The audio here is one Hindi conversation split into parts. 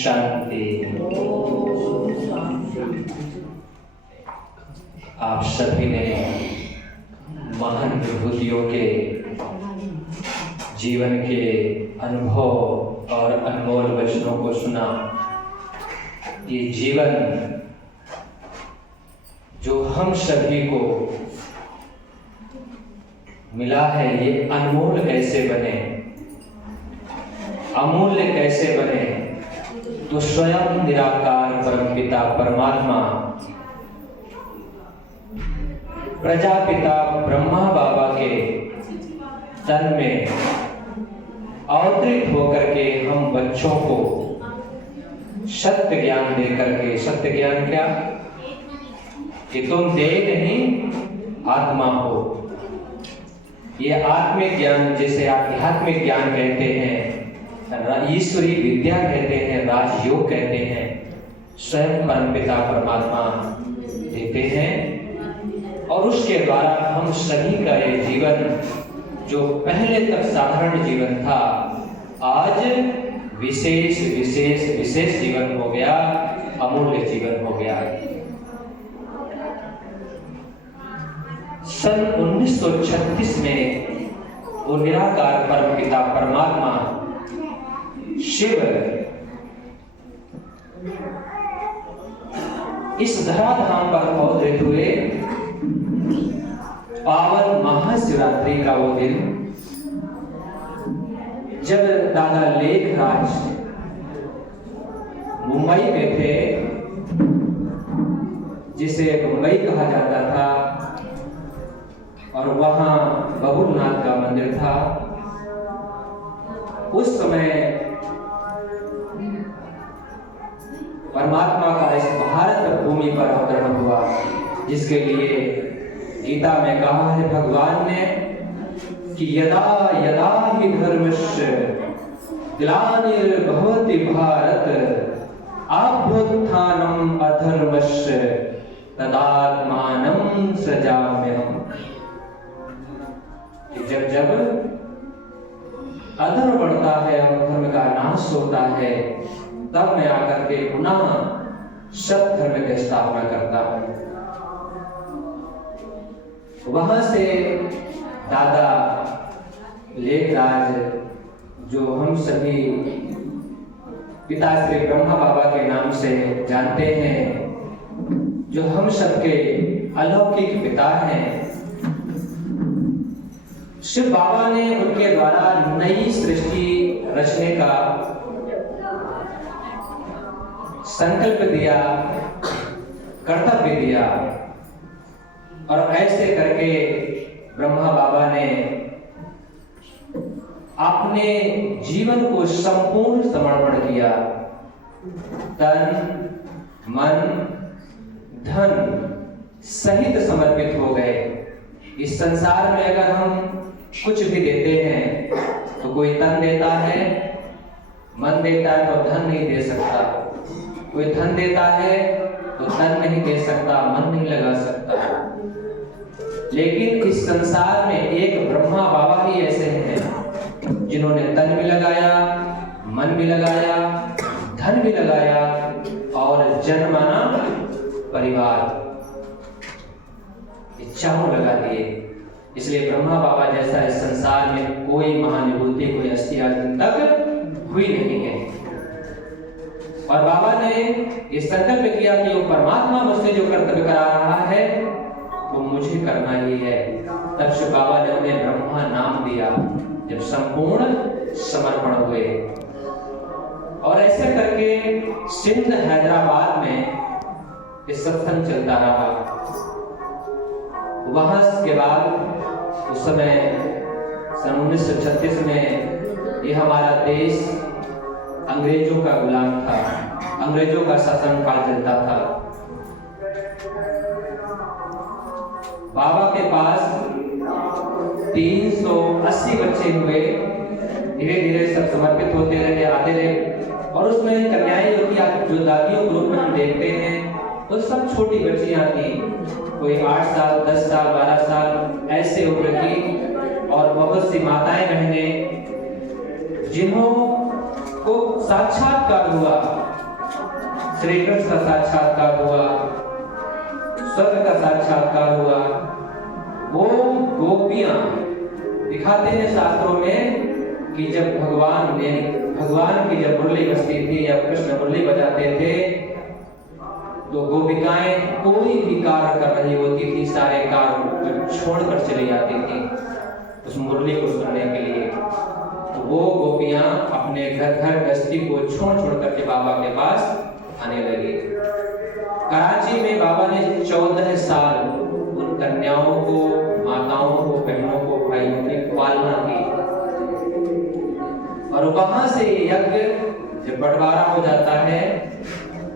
शांति। आप सभी ने महान विभूतियों के जीवन के अनुभव और अनमोल वचनों को सुना। ये जीवन जो हम सभी को मिला है, ये अनमोल कैसे बने, अमूल्य कैसे बने, तो स्वयं निराकार परमपिता परमात्मा प्रजापिता ब्रह्मा बाबा के तन में अवतरित होकर के हम बच्चों को सत्य ज्ञान दे करके, सत्य ज्ञान क्या कि तुम देह नहीं आत्मा हो। ये आत्मिक ज्ञान जिसे आध्यात्मिक ज्ञान कहते हैं, ईश्वरी विद्या कहते हैं, राजयोग कहते हैं, स्वयं परमपिता परमात्मा देते हैं। और उसके द्वारा हम सभी का ये जीवन जो पहले तक साधारण जीवन था, आज विशेष विशेष विशेष जीवन हो गया, अमूल्य जीवन हो गया। सन 1936 में वो निराकार परमपिता परमात्मा शिव इस धराधाम पर अवतरित हुए। पावन महाशिवरात्रि का वो दिन, जब दादा लेखराज मुंबई में थे, जिसे मुंबई कहा जाता था, और वहां बबुलनाथ का मंदिर था। उस समय परमात्मा का इस भारत भूमि पर अवतरण हुआ, जिसके लिए गीता में कहा है भगवान ने कि यदा यदा हि धर्मस्य ग्लानिर्भवति भारत अभ्युत्थानम् अधर्मस्य तदात्मानं सृजाम्यहम्। जब जब अधर्म बढ़ता है और धर्म का नाश होता है, तब मैं आकर के पुनः सत्य धर्म की स्थापना करता हूं। वहां से दादा लेखराज, जो हम सभी पिता श्री ब्रह्मा बाबा के नाम से जानते हैं, जो हम सबके अलौकिक पिता हैं, शिव बाबा ने उनके द्वारा नई सृष्टि रचने का संकल्प दिया, कर्तव्य दिया। और ऐसे करके ब्रह्मा बाबा ने अपने जीवन को संपूर्ण समर्पण किया। तन मन धन सहित समर्पित हो गए। इस संसार में अगर हम कुछ भी देते हैं तो कोई तन देता है, मन देता है तो धन नहीं दे सकता, कोई धन देता है तो तन नहीं दे सकता, मन नहीं लगा सकता। लेकिन इस संसार में एक ब्रह्मा बाबा ही ऐसे हैं जिन्होंने तन भी लगाया, मन भी लगाया, धन भी लगाया और जन्माना परिवार, चारों लगा दिए। इसलिए ब्रह्मा बाबा जैसा इस संसार में कोई महानुभूति, कोई हस्ती आज दिन तक हुई नहीं है। और बाबा ने ये संकल्प किया कि वो परमात्मा मुझसे जो कर्तव्य करा रहा है वो मुझे करना ही है। तब से बाबा ने उन्हें ब्रह्मा नाम दिया, जब संपूर्ण समर्पण हुए। और ऐसे करके सिंध हैदराबाद में ये सत्संग चलता रहा। वहां के बाद उस समय सन 1936 में ये हमारा देश अंग्रेजों का गुलाम था, अंग्रेजों का शासन काल चलता था। बाबा के पास 380 बच्चे हुए। धीरे धीरे सब समर्पित होते रहे, आते रहे। और उसमें कन्याएं जो दादियों के रूप में हम देखते हैं, तो सब छोटी बच्चियां थी, कोई 8 साल, 10 साल, 12 साल ऐसे उम्र की। और बहुत सी माताएं बहनें जिन्हों को साक्षात्कार हुआ, श्री कृष्ण का साक्षात्कार हुआ, स्वर्ग का साक्षात्कार हुआ। वो गोपियां दिखाते हैं शास्त्रों में कि जब भगवान की जब मुरली बजती थी या कृष्ण मुरली बजाते थे तो गोपिकाएं कोई भी कार्य कर रही होती थी, सारे कार्य छोड़कर चली जाती थी उस मुरली को सुनने के लिए। तो वो गोपियां अपने घर गृहस्थी को छोड़ करके बाबा के पास आने लगी। कराची में बाबा ने 14 साल उन कन्याओं को, माताओं को, बहनों को, भाइयों की पालना की। और वहां से यज्ञ जब बंटवारा हो जाता है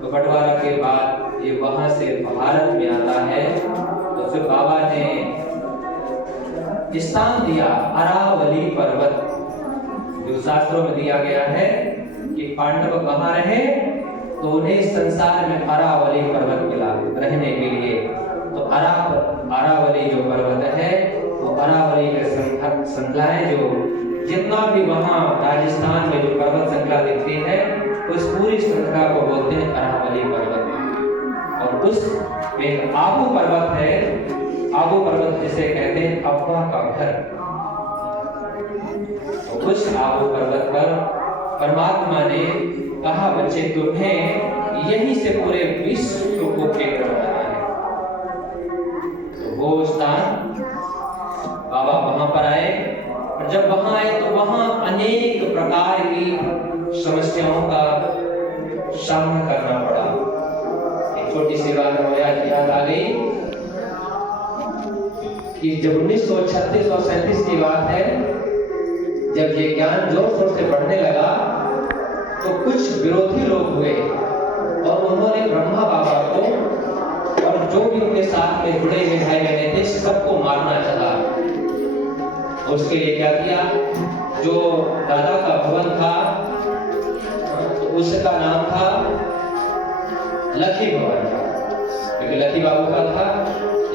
तो बंटवारा के बाद ये वहां से भारत में आता है। तो फिर बाबा ने स्थान दिया अरावली पर्वत, जो शास्त्रों में दिया गया है कि पांडव कहाँ रहे, तो उन्हें संसार में अरावली पर्वत मिला रहने के लिए। तो अरावली जो पर्वत है वो अरावली के श्रृंखलाएं जो जितना भी वहाँ राजस्थान में जो पर्वत श्रृंखला दिखती है उस पूरी श्रृंखला को बोलते हैं अरावली पर्वत। और उस एक आबू पर्वत है, आबू पर्वत जिसे कहते हैं अब्बा का घर। तो उस आबू पर्वत पर परमात्मा ने कहा बच्चे तुम्हें यहीं से पूरे विश्व को केंद्र बनाना है। तो वो स्थान बाबा वहां पर आए, और जब वहां आए तो वहां अनेक प्रकार की समस्याओं का सामना करना पड़ा। एक छोटी सी बात मुझे याद आ गई कि जब 1936 और 37 की बात है, जब ये ज्ञान जोर शोर से बढ़ने लगा तो कुछ विरोधी लोग हुए और उन्होंने ब्रह्मा बाबा को और जो भी उनके साथ में जुड़े हुए भाई बहन थे सबको मारना चाहा। उसके लिए क्या किया, जो दादा का भवन था तो उसका नाम था लखी भवन, क्योंकि लखी बाबू का था,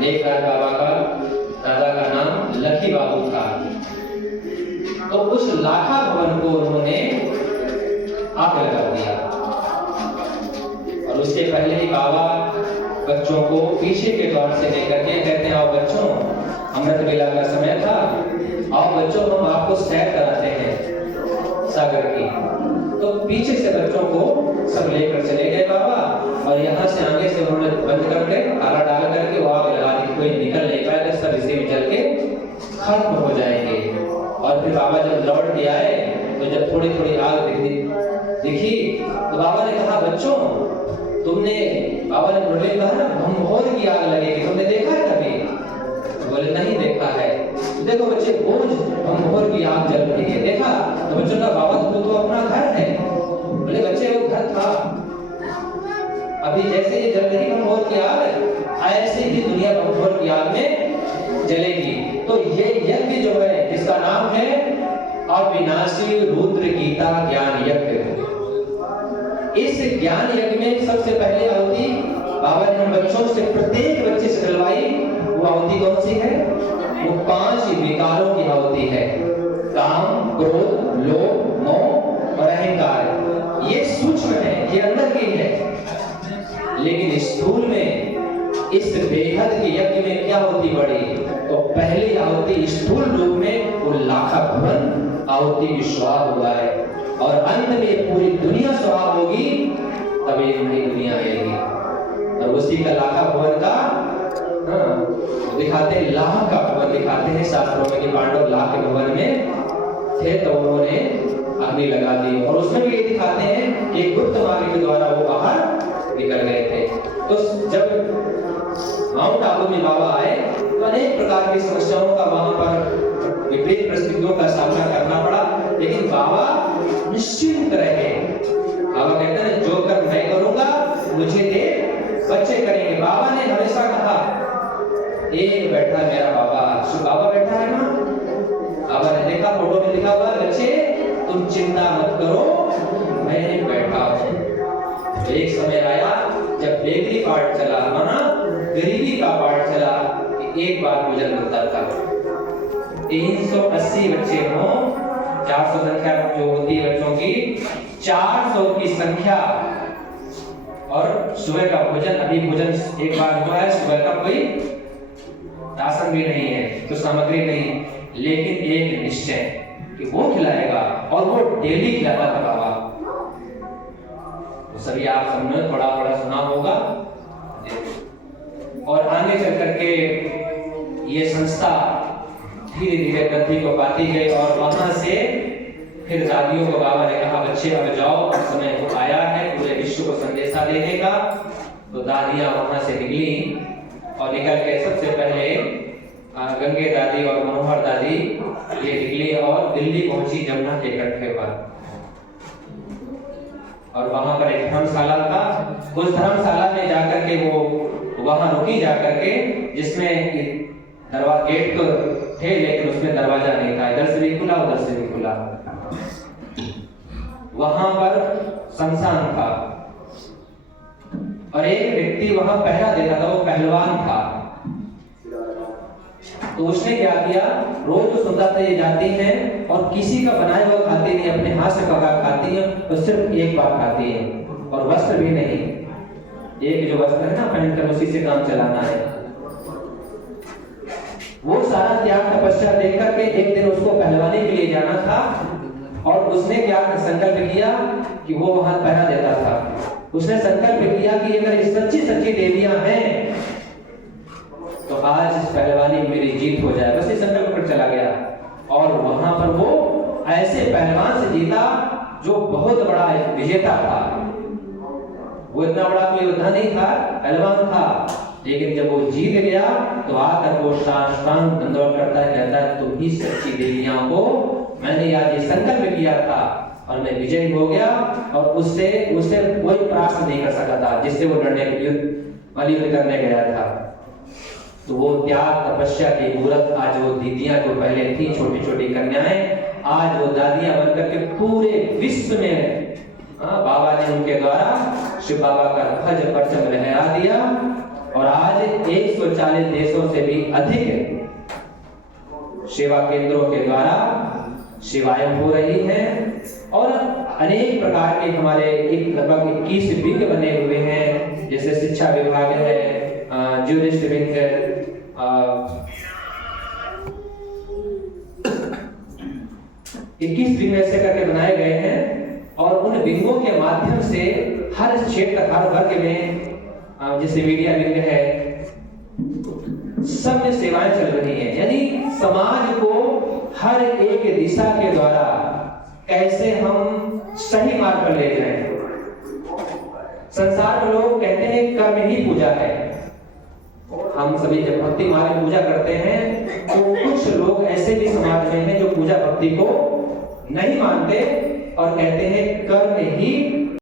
लेखराज बाबा का दादा का नाम लखी बाबू था। तो उस लाखा भवन को उन्होंने आग लगा दिया। और उसके पहले ही बाबा बच्चों को पीछे के द्वार से लेकर के कहते हैं आओ बच्चों, अमृत वेला का समय था, आओ बच्चों हम आपको सैर कराते हैं सागर की। तो पीछे से बच्चों को सब लेकर चले गए बाबा, और यहाँ से आगे से उन्होंने बंद करके ताला डाल करके वो आग लगा दी, कोई निकल नहीं पाएगा, सब इसी में जल के खत्म हो जाएंगे। और फिर बाबा जब लौट के आए तो जब थोड़ी थोड़ी आग दिखी तो बाबा ने कहा बच्चों तुमने, बाबा ने मुरली कहा ना भंभोर की आग लगेगी, तुमने देखा है कभी? तो बोले नहीं देखा है। तो देखो बच्चे रोज भंभोर की आग जल रही है, देखा? तो बच्चों का बाबा तो अपना घर है। बोले बच्चे वो घर था, अभी जैसे ये जल रही भंभोर की आग ऐसे ही दुनिया भंभोर की आग में जलेगी। तो ये यज्ञ जो है जिसका नाम है अविनाशी रुद्र गीता ज्ञान यज्ञ, इस ज्ञान यज्ञ में सबसे पहले आहुति बाबा ने हम बच्चों से प्रत्येक बच्चे से दिलवाई। वो आहुति कौन सी है? वो 5 विकारों की आहुति है, काम, क्रोध, लोभ, मोह और अहंकार। ये सूक्ष्म है, ये अंदर की है, लेकिन स्थूल में इस बेहद के यज्ञ में क्या आहुति बढ़ी? तो पहली आहुति स्थूल रूप में वो लाखा भवन आहुति की स्वाद हुआ है, और अंत में पूरी दुनिया स्वाद होगी, तब एक नई दुनिया आएगी। और उसी का लाखा भवन का दिखाते हैं, लाह का भवन दिखाते हैं शास्त्रों में कि पांडव लाह के भवन में थे तो उन्होंने अग्नि लगा दी। और उसमें भी ये दिखाते हैं कि गुप्त मार्ग के द्वारा वो बाहर निकल गए थे। तो जब माउंट आबू में बाबा आए तो अनेक प्रकार की समस्याओं का वहां पर विपरीत परिस्थितियों का सामना करना पड़ा, लेकिन बाबा निश्चिंत रहे। बाबा कहते हैं जो कर मैं करूंगा मुझे दे बच्चे करेंगे। बाबा ने हमेशा कहा एक बैठा मेरा बाबा, सो बाबा बैठा है ना, बाबा ने देखा फोटो में लिखा हुआ बच्चे तुम चिंता मत करो मैं बैठा हूं। तो एक समय आया जब बेगरी पार्ट चला, माना गरीबी का पार्ट चला, एक बार मुझे मिलता था 380 बच्चे हों 400 संख्या जो होती है बच्चों की, 400 की संख्या। और सुबह का भोजन, अभी भोजन एक बार हुआ है, सुबह का कोई राशन भी नहीं है, तो सामग्री नहीं, लेकिन एक निश्चय कि वो खिलाएगा, और वो डेली खिलाता था बाबा। तो सभी आप सबने थोड़ा थोड़ा सुना होगा। और आगे चल करके ये संस्था धीरे धीरे वृद्धि को पाती गई, और वहां से फिर दादियों को बाबा ने कहा, बच्चे अब जाओ, अब समय तो आया है पूरे विश्व को संदेशा देने का। तो दादियां वहां से निकली, और निकल के सबसे पहले गंगे दादी और मनोहर दादी ये निकली और दिल्ली पहुंची जमुना के कंठे पर। और वहां पर एक धर्मशाला था, उस धर्मशाला में जाकर के वो वहां रुकी जाकर के, जिसमें दरवाजा गेट तो थे लेकिन उसमें दरवाजा नहीं था, इधर से भी खुला उधर से भी खुला। वहां पर शमशान था, और एक व्यक्ति वहां पहरा देता था, वो पहलवान था। तो उसने क्या किया, रोज जो सुनता था ये जाती हैं और किसी का बनाया हुआ खाती नहीं, अपने हाथ से पका खाती है, तो सिर्फ एक बार खाती है, और वस्त्र भी नहीं, एक जो वस्त्र है ना पहनकर उसी से काम चलाना है। वो सारा त्याग तपस्या देख करके एक दिन उसको पहलवानी के लिए जाना था, और उसने क्या संकल्प किया कि वो वहां पहरा देता था। उसने संकल्प किया कि अगर ये सच्ची सच्ची देवियां हैं तो आज इस पहलवानी में मेरी जीत हो जाए, बस ये संकल्प कर चला गया। और वहां पर वो ऐसे पहलवान से जीता जो बहुत बड़ा विजेता था। वो इतना बड़ा कोई योद्धा नहीं था, पहलवान था, लेकिन जब वो जीत गया तो आकर वो साष्टांग दंडवत करता है, कहता है तुम ही सच्ची देवियां हो, मैंने आज ये संकल्प किया था और मैं विजयी हो गया। और उससे कोई परास्त नहीं कर सका था, जिससे वो लड़ने के युद्ध करने गया था। तो वो त्याग तपस्या की मूर्त आज वो दीदियां जो पहले थी छोटी छोटी कन्याएं, आज वो दादियां बनकर के पूरे विश्व में बाबा ने उनके द्वारा शिव बाबा का ध्वज परचम लहरा दिया। और आज 140 देशों से भी अधिक सेवा केंद्रों के द्वारा सेवाएं हो रही हैं, और अनेक प्रकार के हमारे लगभग 21 विंग बने हुए हैं, जैसे शिक्षा विभाग है, ज्यूरिस्ट विंग है, 21 विंग ऐसे करके बनाए गए हैं। और उन विंगों के माध्यम से हर क्षेत्र हर वर्ग में, जैसे मीडिया विंग है, सब में सेवाएं चल रही हैं। यानी समाज को हर एक दिशा के द्वारा कैसे हम सही मार्ग पर ले जाएं। संसार में लोग कहते हैं कर्म ही पूजा है। हम सभी जब भक्ति मार्ग पूजा करते हैं तो कुछ लोग ऐसे भी समाज में हैं जो पूजा भक्ति को नहीं मानते और कहते हैं कर्म ही